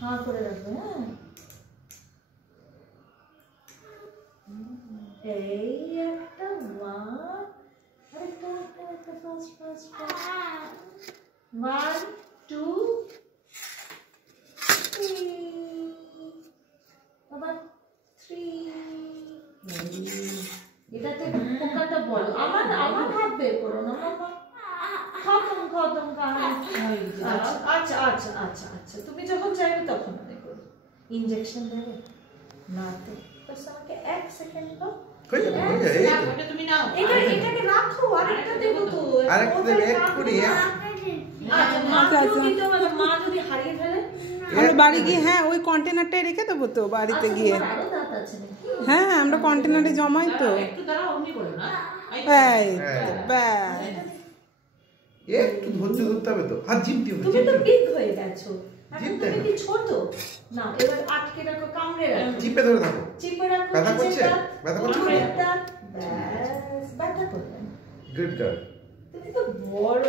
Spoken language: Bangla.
হ্যাঁ করে রাখবে। হ্যাঁ এই একটা ওয়ান, আরেকটা ফাস্ট ফাস্ট ফাস্ট, 1 2 3, আবার 3। এটাতে পোকাটা বলো, আমার হাত বের করো না মামা। খতম কাহিনী। আচ্ছা আচ্ছা আচ্ছা আচ্ছা, তুমি যখন চাইবে তখন মনে করো। ইনজেকশন দেবে না তো বাস, আমাকে 1 সেকেন্ড দাও। কই যাবে? ওটা তুমি নাও, এটাকে রাখো, আরেকটা দেবো তো। আরেকটা দেবে এক করে। আচ্ছা মা দিতে হবে, মা যদি হারিয়ে ফেলে আমরা বাড়ি গিয়ে, হ্যাঁ ওই কন্টেনারটাই রেখে দেবো তো বাড়িতে গিয়ে। আরো দাঁত আছে নাকি? হ্যাঁ আমরা কন্টেনারে জমাই তো। একটু দাঁড়াও, অমনি বলো না। এই ব্যাস, একটু ধৈর্য ধরতে হবে তো। হাত জিপতে হবে। তুমি তো বিগ হয়ে গেছো, এখন তুমি কি ছোট না? এবার আটকে রাখো, কামড়ে রাখো, চিপে ধরে থাকো। চিপে রাখো। ব্যথা করছে? ব্যথা করছে? ব্যাস, ব্যথা করবে না। Good girl. তুমি তো বড়।